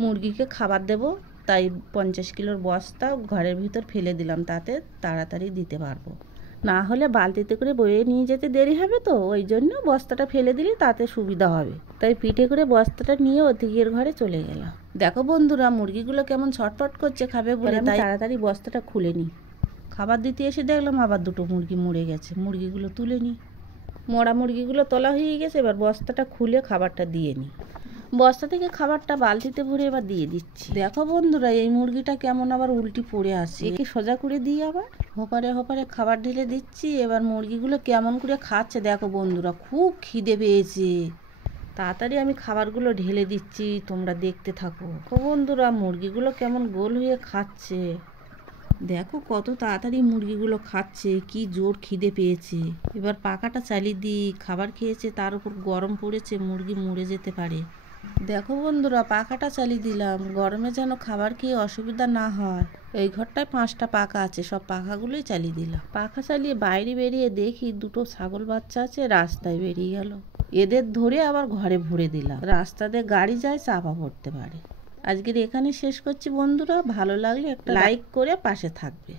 মুরগিকে খাবার দেব, তাই 50 কিলোর বস্তা ঘরের ভিতর ফেলে দিলাম, তাতে তাড়াতাড়ি দিতে পারবো। না হলে বালতিতে করে বয়ে নিয়ে যেতে দেরি হবে, তো ওই জন্য বস্তাটা ফেলে দিলে তাতে সুবিধা হবে। তাই পিঠে করে বস্তাটা নিয়ে অতিথির ঘরে চলে গেলাম। দেখো বন্ধুরা, মুরগিগুলো কেমন ছটফট করছে খাবে বলে, তাই তাড়াতাড়ি বস্তাটা খুলে নিই। খাবার দিতে এসে দেখলাম আবার দুটো মুরগি মরে গেছে। মুরগিগুলো তুলে নিই। মরা মুরগিগুলো তোলা হয়ে গেছে, এবার বস্তাটা খুলে খাবারটা দিয়ে নিই। বস্তা থেকে খাবারটা বালতিতে ভরে এবার দিয়ে দিচ্ছি। দেখো বন্ধুরা, এই মুরগিটা কেমন আবার উল্টি পড়ে আসে, একে সোজা করে দিই, আবার হোপারে হোপারে খাবার ঢেলে দিচ্ছি। এবার মুরগিগুলো কেমন করে খাচ্ছে দেখো বন্ধুরা, খুব খিদে পেয়েছে। তাড়াতাড়ি আমি খাবারগুলো ঢেলে দিচ্ছি, তোমরা দেখতে থাকো। বন্ধুরা, মুরগিগুলো কেমন গোল হয়ে খাচ্ছে, দেখো কত তাড়াতাড়ি মুরগিগুলো খাচ্ছে, কি জোর খিদে পেয়েছে। এবার পাখাটা চালিয়ে দিই, খাবার খেয়েছে তার উপর গরম পড়েছে, মুরগি মরে যেতে পারে। দেখো বন্ধুরা, পাখাটা চালিয়ে দিলাম, গরমে যেন খাবার খেয়ে অসুবিধা না হয়। এই ঘরটায় 5টা পাখা আছে, সব পাখাগুলোই চালিয়ে দিলাম। পাখা চালিয়ে বাইরে বেরিয়ে দেখি দুটো ছাগল বাচ্চা আছে, রাস্তায় বেরিয়ে গেল। এদের ধরে আবার ঘরে ভরে দিলাম, রাস্তাতে গাড়ি যায়, চাপা পড়তে পারে। আজকের এখানে শেষ করছি বন্ধুরা, ভালো লাগলে একটা লাইক করে পাশে থাকবে।